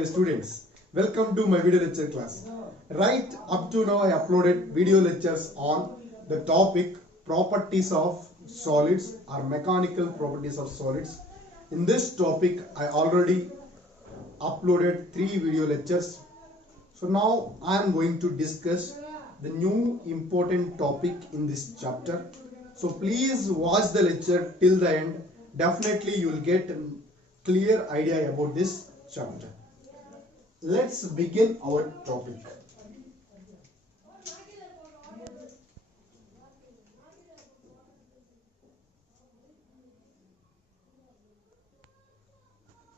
dear students. Welcome to my video lecture class. Right up to now I uploaded video lectures on the topic properties of solids or mechanical properties of solids. In this topic I already uploaded 3 video lectures. So now I am going to discuss the new important topic in this chapter. So please watch the lecture till the end. Definitely you will get a clear idea about this chapter. Let's begin our topic.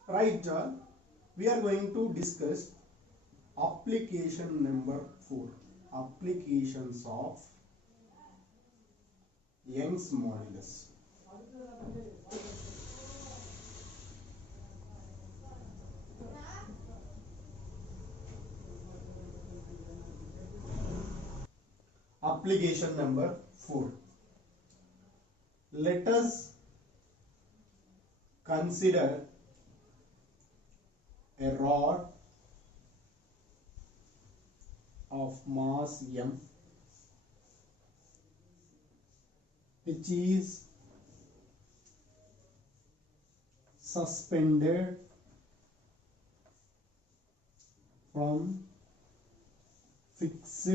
Right, we are going to discuss application number 4. Applications of Young's modulus. Application number 4. Let us consider a rod of mass m which is suspended from fixed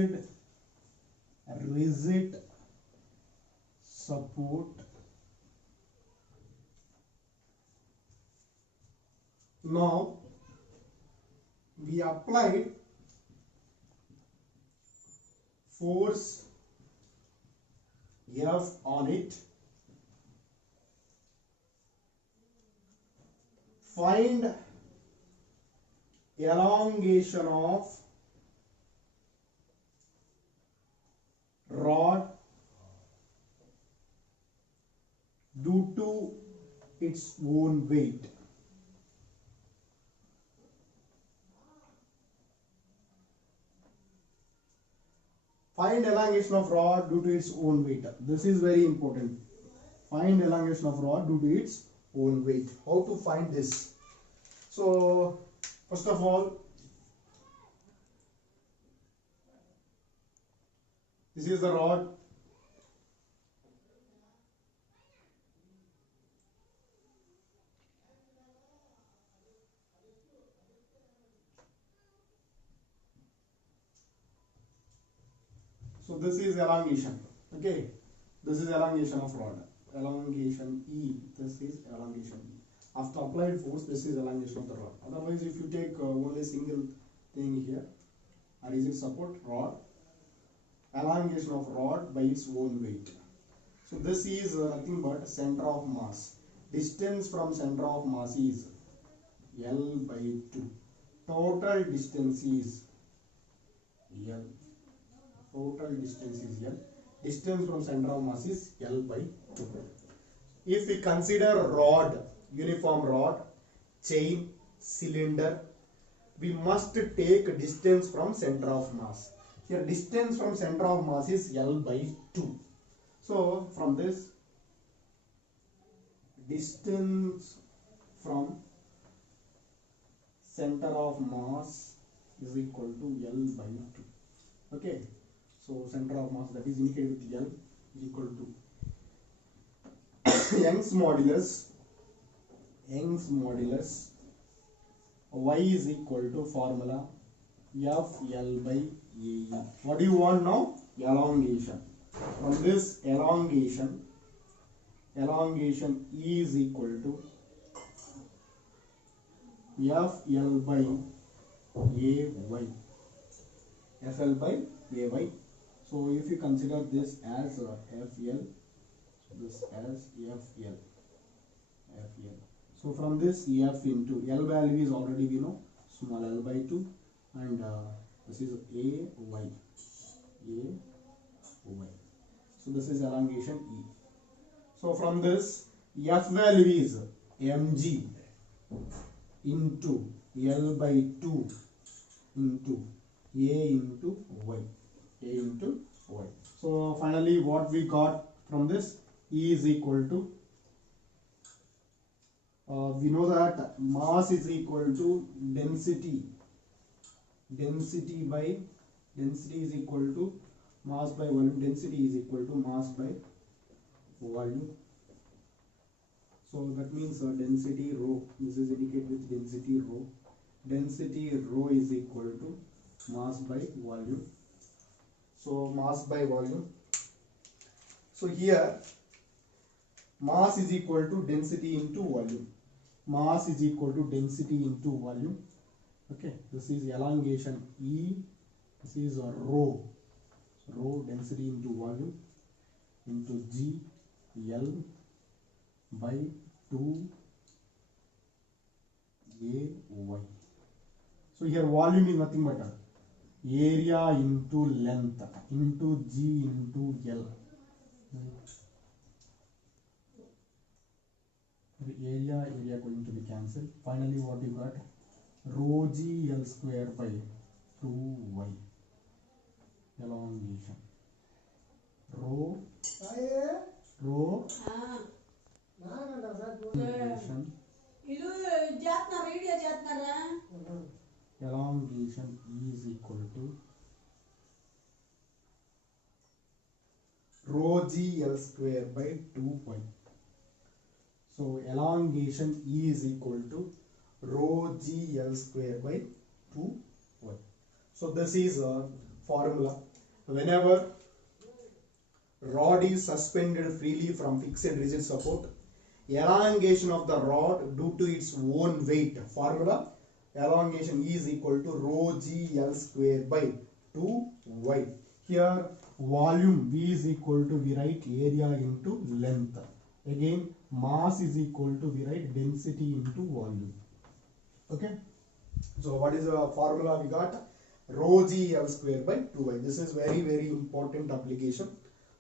rigid support. Now we applied force F on it. Find elongation of rod due to its own weight. Find elongation of rod due to its own weight. This is very important. Find elongation of rod due to its own weight. How to find this? So, first of all, this is the rod. So this is elongation. Okay, this is elongation of rod. Elongation E. This is elongation E. After applied force, this is elongation of the rod. Otherwise, if you take only single thing here, a rigid support rod, elongation of rod by its own weight. So this is nothing but center of mass. Distance from center of mass is L by 2. Total distance is L. Total distance is L. Distance from center of mass is L by 2. If we consider rod, uniform rod, chain, cylinder, we must take distance from center of mass. Here distance from center of mass is L by 2. So from this, distance from center of mass is equal to L by 2. Okay. So center of mass, that is indicated with L, is equal to Young's modulus. Young's modulus Y is equal to formula FL by AE. What do you want now? Elongation. From this elongation E is equal to FL by AY. FL by AY. So if you consider this as FL, this as FL. So from this F into L value is already we know, small L by 2, and this is AY. So this is elongation E. So from this F value is mg into L by 2 into A into Y. A into Y. So finally what we got from this, E is equal to We know that mass is equal to density. Density is equal to mass by volume. Density is equal to mass by volume. So that means density rho. This is indicated with density rho. Density rho is equal to mass by volume. So mass by volume. So here mass is equal to density into volume. Mass is equal to density into volume. Okay, this is elongation E. This is a rho. Rho, density into volume, into G L by 2 A Y. So here volume is nothing but area into length into G into L. Area going to be cancelled. Finally, what you got? Rho G L square by 2y. Elongation. Rho elongation. Elongation is equal to rho G L square by 2y. So elongation E is equal to rho G L square by 2y. So this is a formula. Whenever rod is suspended freely from fixed rigid support, elongation of the rod due to its own weight, formula elongation E is equal to rho G L square by 2y. Here volume V is equal to, we write area into length. Again mass is equal to, we write density into volume. Okay, so what is the formula we got? Rho G L square by 2y. This is very important application.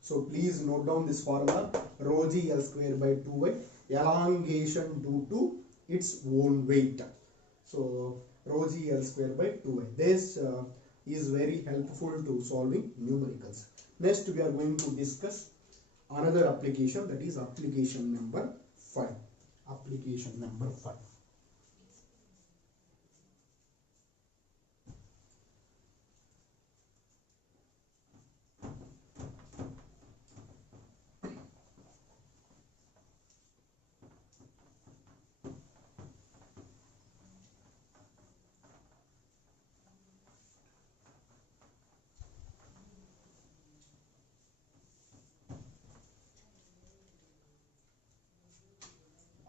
So please note down this formula. Rho G L square by 2y. Elongation due to its own weight. So rho G L square by 2y. This is very helpful to solving numericals. Next we are going to discuss another application, that is application number 5. Application number 5.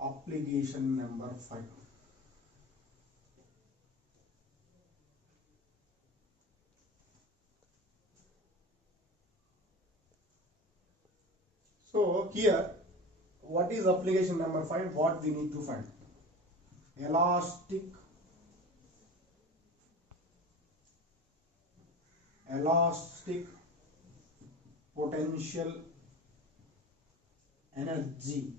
Application number 5. So here, what is application number 5? What we need to find? Elastic potential energy.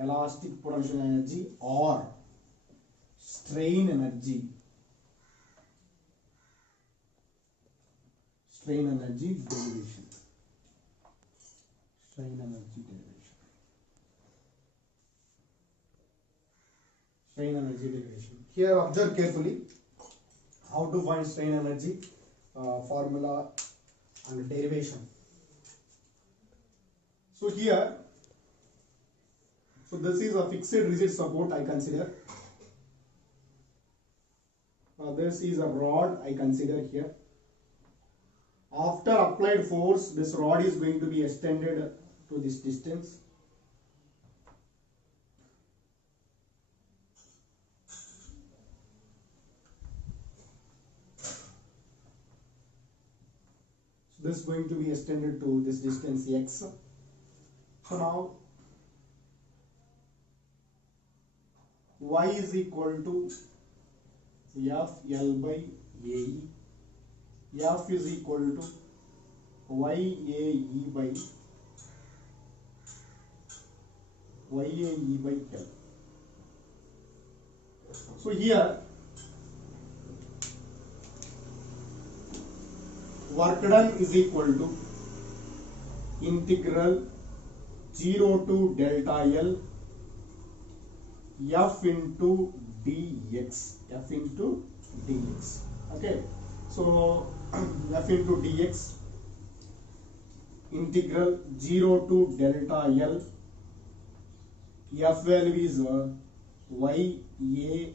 Elastic potential energy or strain energy. Strain energy derivation. Strain energy derivation. Strain energy derivation. Here observe carefully how to find strain energy, formula and derivation. So here, so this is a fixed rigid support I consider. This is a rod I consider here. After applied force, this rod is going to be extended to this distance. So this is going to be extended to this distance x. So now y is equal to FL by AE. F is equal to YAE by L. So here work done is equal to integral 0 to delta L F into dx. F into dx. Okay. So F into dx, integral 0 to delta L. F value is y a.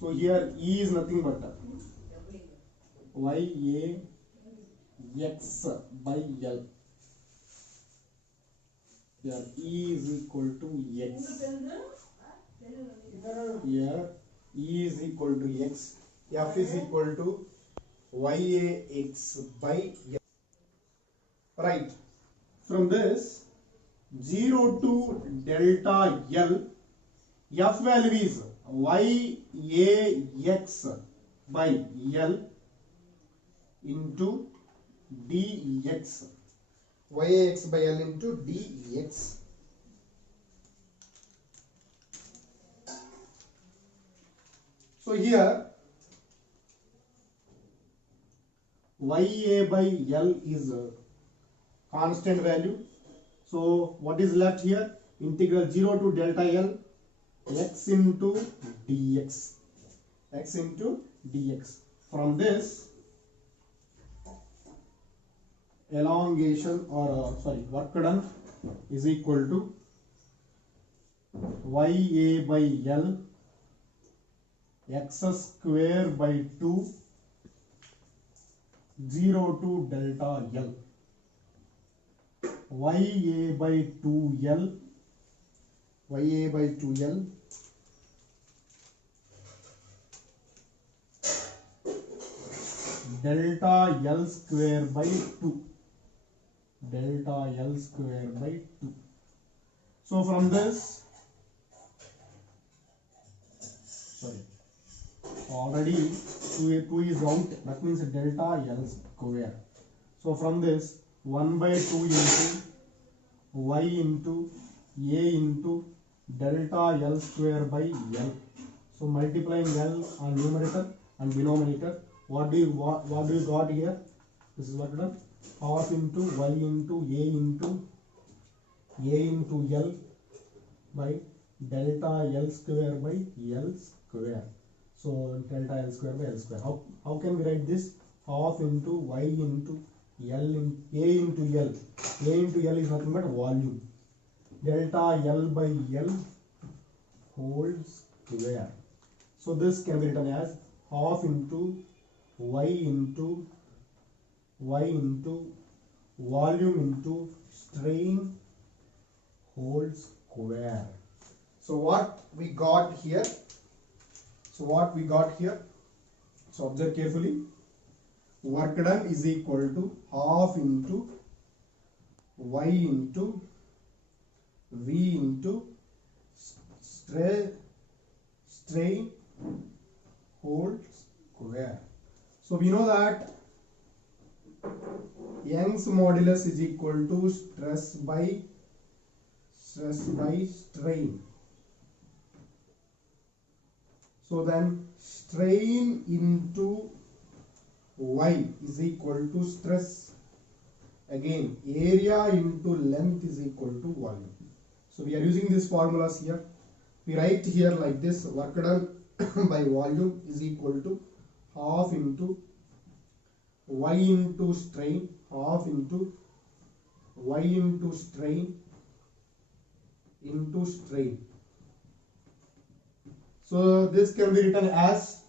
So here E is nothing but y a x by L. Here E is equal to x. Here E is equal to x. F is equal to y a x by L. Right. From this 0 to delta L, F value is y a x by L into dx. Y-ax by L into dx. So here Ya by L is a constant value. So what is left here? Integral 0 to delta L x into dx. X into dx. From this, elongation or work done is equal to Ya by L x square by 2 0 to delta L. Ya by 2L, Ya by 2L delta L square by 2. Delta L square by 2. So from this, already 2 is out, that means delta L square. So from this 1 by 2 into y into a into delta L square by L. So multiplying L on numerator and denominator, what do you got here? This is what done, half into y into L by delta L square by L square. So delta L square by L square. How can we write this? Half into y into L in A into L. A into L is nothing but volume. Delta L by L whole square. So this can be written as half into y into volume into strain whole square. So what we got here? So observe carefully. Work done is equal to half into y into v into strain whole square. So we know that Young's modulus is equal to stress by strain. So then strain into y is equal to stress. Again, area into length is equal to volume. So we are using these formulas here. We write here like this: work done by volume is equal to half into y into strain, half into y into strain into strain. So this can be written as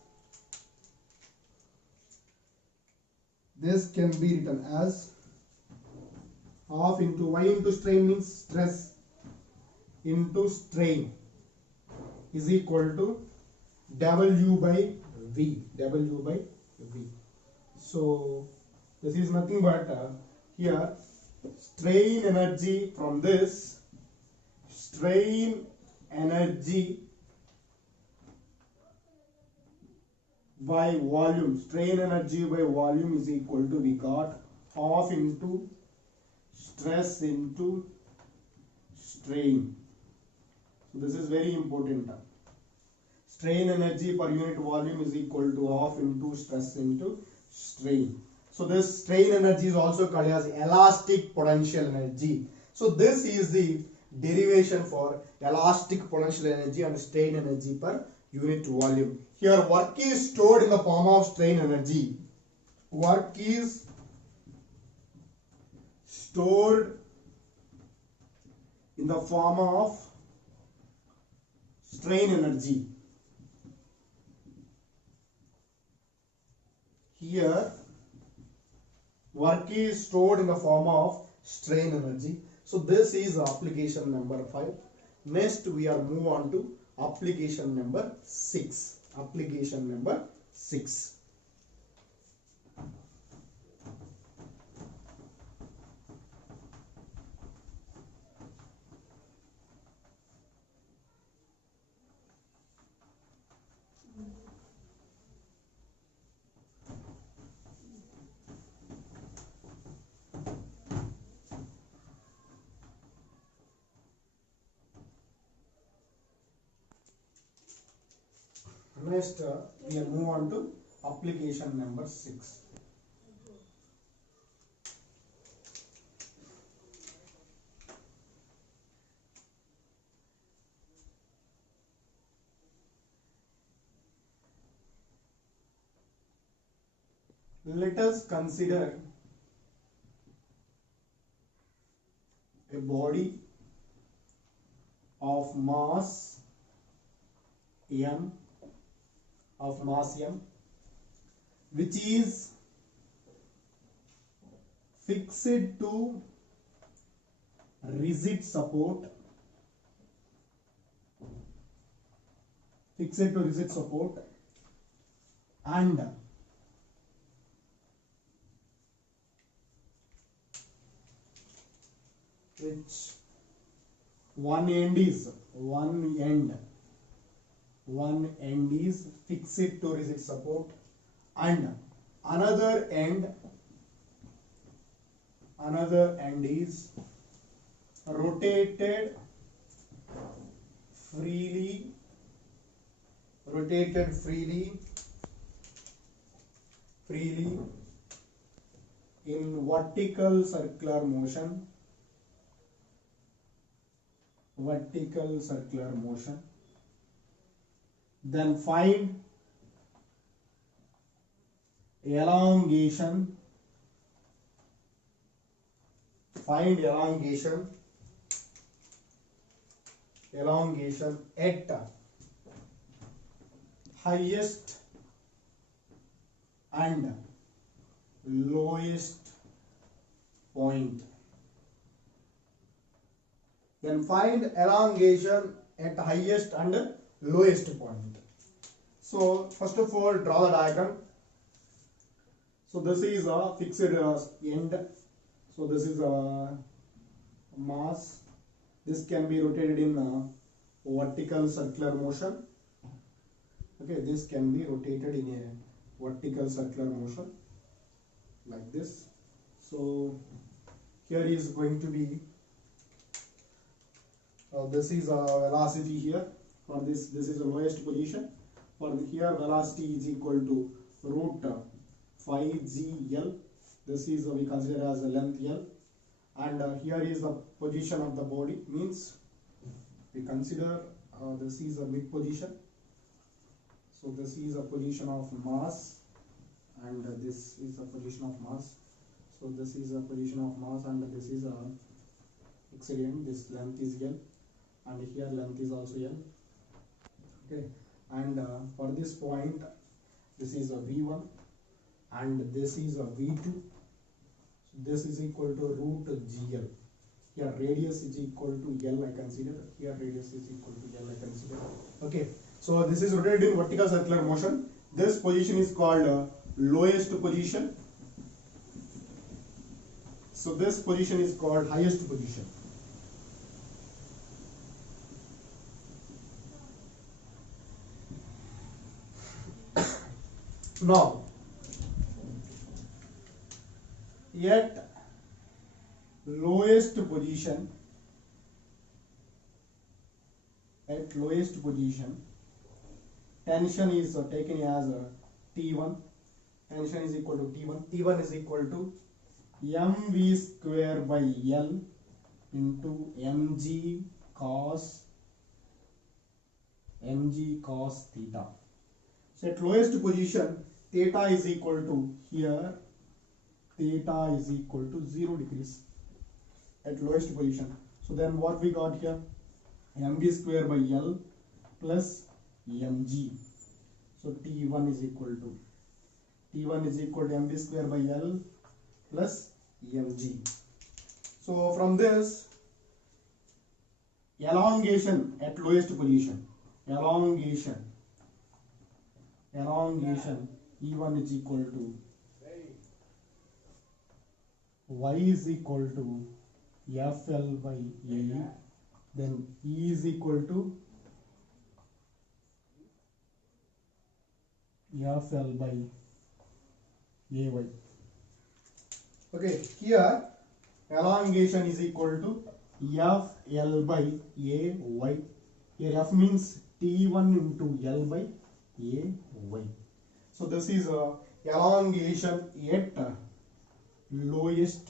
half into y into strain means stress into strain is equal to W by V. So this is nothing but here strain energy from this, strain energy by volume, strain energy by volume is equal to, we got half into stress into strain. So this is very important. Strain energy per unit volume is equal to half into stress into strain. So this strain energy is also called as elastic potential energy. So this is the derivation for elastic potential energy and strain energy per unit volume. Here work is stored in the form of strain energy. Work is stored in the form of strain energy. Here work is stored in the form of strain energy. So this is application number 5. Next we are move on to application number 6. Application number 6. Next we are move on to application number 6. Let us consider a body of mass m, which is fixed to rigid support, and which one end is fixed to rigid support and another end is rotated freely in vertical circular motion, then find elongation at highest and lowest point. Then find elongation at highest and lowest point. So first of all, draw the diagram. So this is a fixed end. So this is a mass. This can be rotated in vertical circular motion. Okay, this can be rotated in a vertical circular motion like this. So here is going to be this is a velocity here. For this is the lowest position. For here velocity is equal to root 5gl. This is we consider as a length L, and here is the position of the body, means we consider this is a mid position. So this is a position of mass, and this is a position of mass. So this is a position of mass, and this is a excellent. This length is L, and here length is also L. Okay, and for this point, this is a V1, and this is a V2. So this is equal to root GL. Here radius is equal to L, I consider. Here radius is equal to L, I consider. Okay, so this is rotated in vertical circular motion. This position is called lowest position. So this position is called highest position. Now, at lowest position, tension is taken as T1. Tension is equal to T1. T1 is equal to mv square by L into mg cos theta. So at lowest position, theta is equal to here, theta is equal to 0 degrees at lowest position. So then what we got here, mv square by L plus mg. So T1 is equal to mv square by L plus mg. So from this, elongation at lowest position, elongation E1 is equal to y is equal to FL by A, then E is equal to FL by AY. Okay, here elongation is equal to FL by AY. Here F means T1 into L by AY. So this is elongation at lowest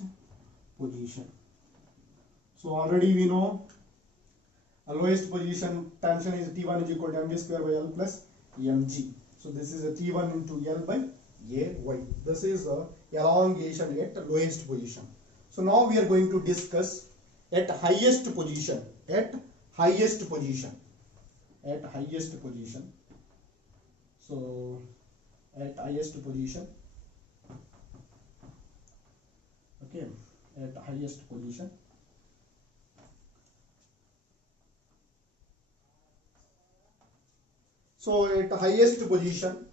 position. So already we know lowest position tension is T1 is equal to mv square by L plus mg. So this is a T1 into L by AY. This is elongation at lowest position. So now we are going to discuss at highest position. So at highest position, okay, at highest position. So at highest position,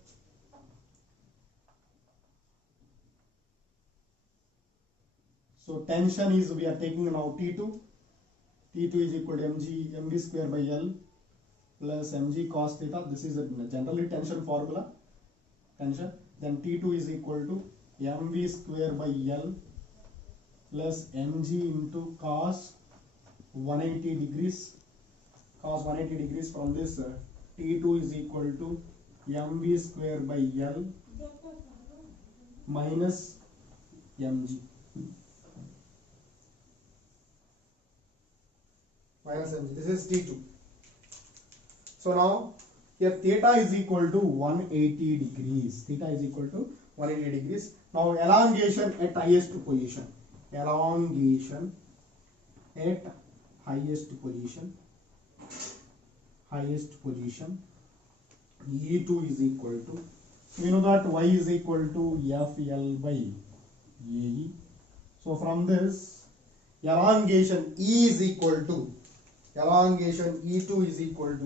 so tension is, we are taking now T2 is equal to mv square by L plus mg cos theta. This is a generally tension formula, tension. Then T2 is equal to mv square by L plus mg into cos 180 degrees. From this, T2 is equal to mv square by L minus mg. This is T2. So now here theta is equal to 180 degrees. Now elongation at highest position. E2 is equal to, we know that y is equal to FL by AE. So from this, elongation E is equal to, E2 is equal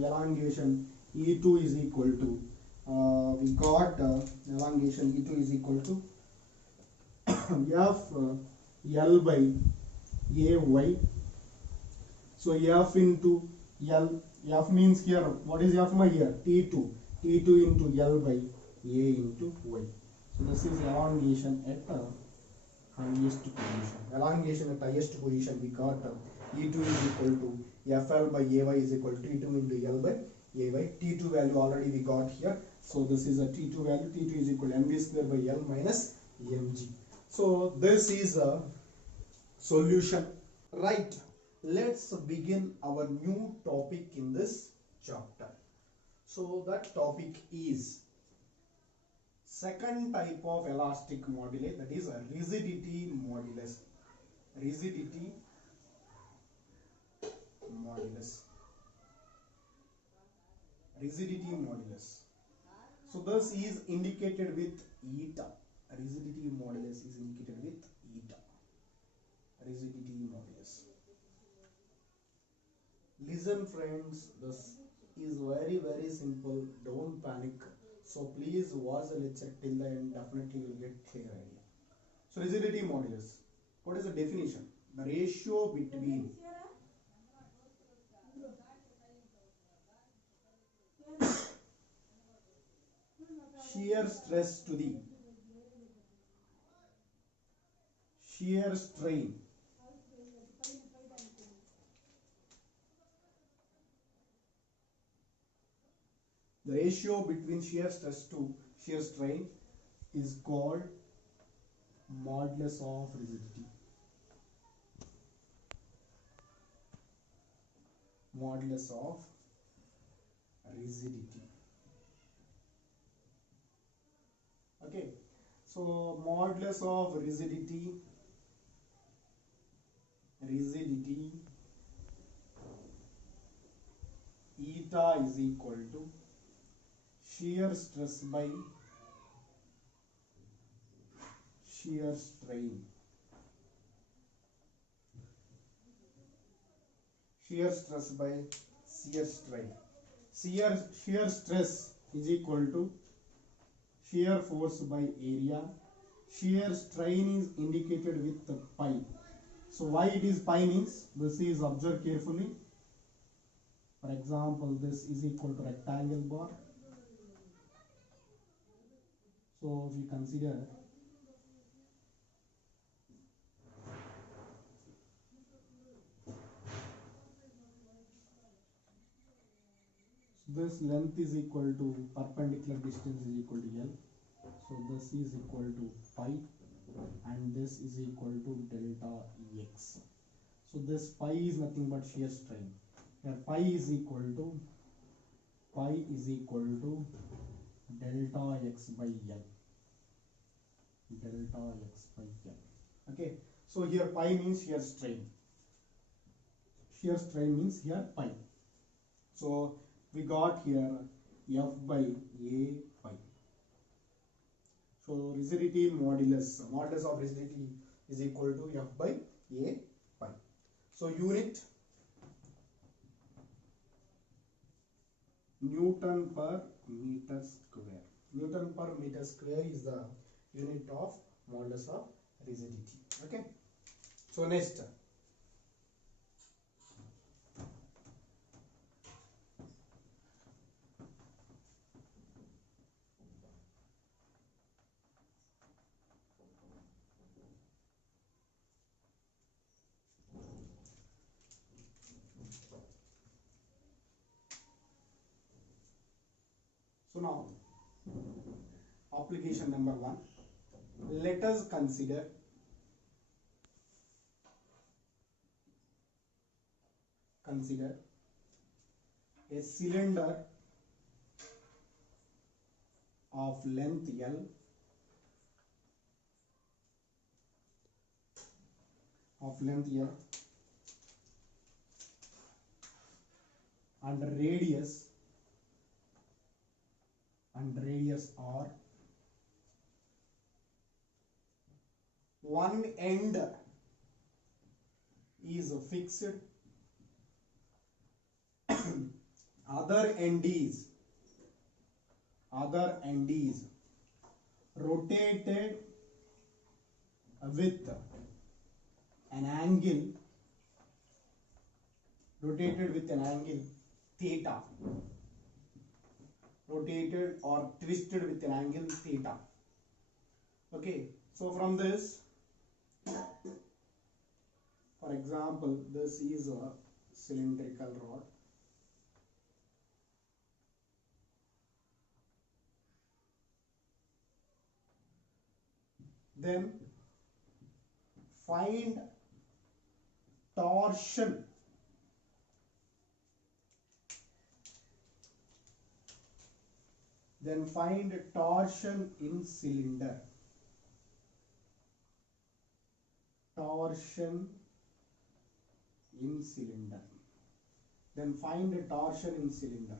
to, we got elongation E2 is equal to FL by AY. So F into L, F means here, what is F my here? T2 into L by A into Y. So this is elongation at highest position. We got E2 is equal to FL by AY is equal to T2 into L by AY. T2 value already we got here. So this is a T2 value. T2 is equal to mv square by L minus mg. So this is a solution. Right. Let's begin our new topic in this chapter. So that topic is second type of elastic modulus, that is a rigidity modulus. So this is indicated with eta. Rigidity modulus is indicated with eta. Listen friends, this is very simple. Don't panic. So please watch the lecture till the end. Definitely you will get clear idea. So rigidity modulus. What is the definition? The ratio between shear stress to the shear strain. The ratio between shear stress to shear strain is called modulus of rigidity. modulus of rigidity. Okay, so modulus of rigidity eta is equal to shear stress by shear strain. Shear stress by shear strain. Shear stress is equal to shear force by area. Shear strain is indicated with the pi. So why it is pi means, this is, observe carefully. For example, this is equal to rectangle bar. So if we consider this length is equal to perpendicular distance is equal to L. So this is equal to pi and this is equal to delta X. So this pi is nothing but shear strain. Here pi is equal to delta X by L. Delta X by L. Okay. So here pi means shear strain. Shear strain means here pi. So we got here F by A pi. So rigidity modulus of rigidity is equal to F by A pi. So unit Newton per meter square. Newton per meter square is the unit of modulus of rigidity. Okay. So next, so now application number 1. Let us consider a cylinder of length L and radius R. One end is fixed, other end is rotated with an angle theta, rotated or twisted with an angle theta. Okay, so from this, for example, this is a cylindrical rod. Then find torsion in cylinder. Then find a torsion in cylinder.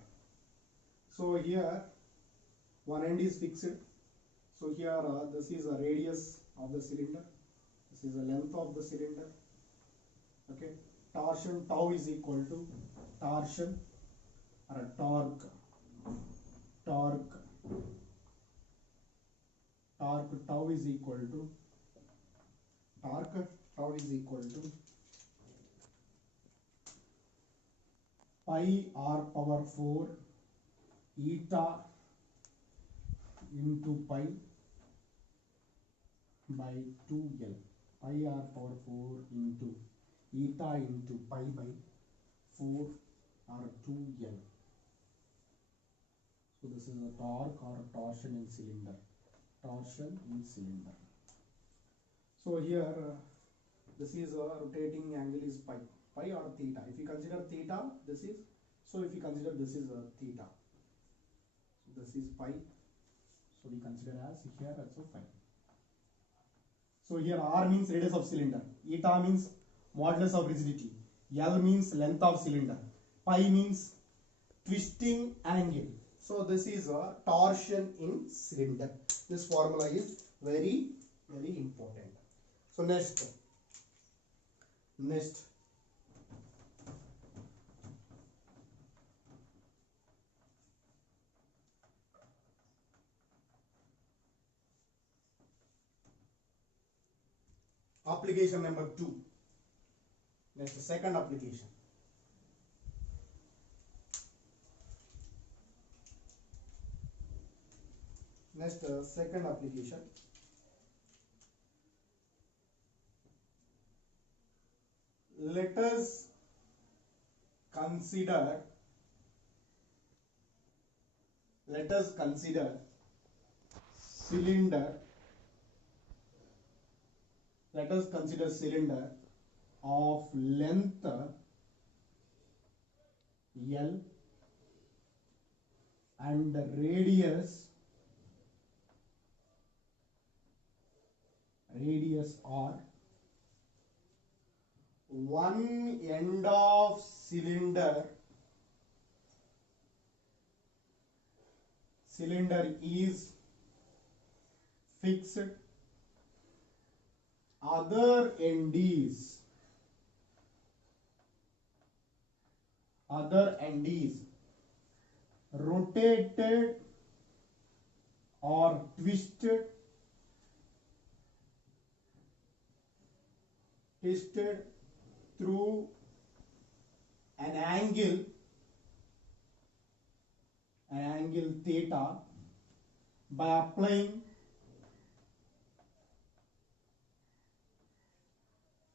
So here one end is fixed. So here this is a radius of the cylinder. This is the length of the cylinder. Okay. Torsion tau is equal to torsion or a torque tau is equal to pi r power 4 eta into pi by 2L. Pi r power 4 into eta into pi by 4 or 2L. So this is a torque or torsion in cylinder. So here this is a rotating angle is pi pi or theta. If you consider theta, this is, so if you consider this is theta, so this is pi, so we consider as here also pi. So here r means radius of cylinder, eta means modulus of rigidity, L means length of cylinder, pi means twisting angle. So this is a torsion in cylinder. This formula is very important. So next application number 2. Next, second application. Next, second application. Let us consider cylinder. Let us consider cylinder of length L and radius R. One end of cylinder is fixed, other end is rotated or twisted through an angle theta by applying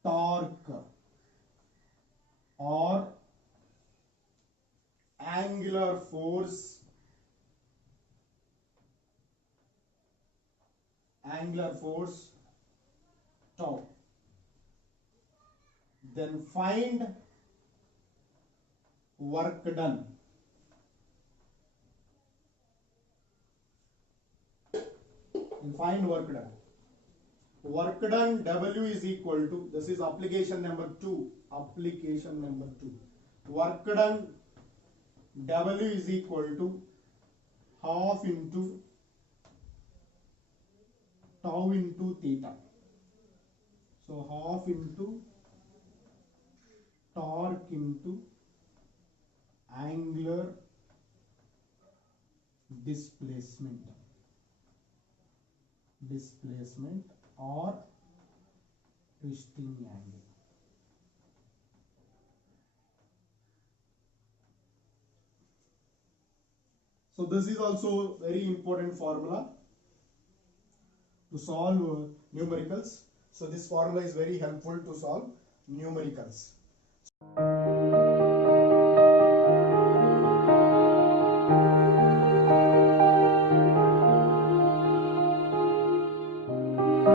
torque or angular force tau. Then find work done. Work done W is equal to, this is application number 2. Work done W is equal to half into tau into theta. So half into torque into angular displacement or twisting angle. So this is also very important formula to solve numericals. So this formula is very helpful to solve numericals.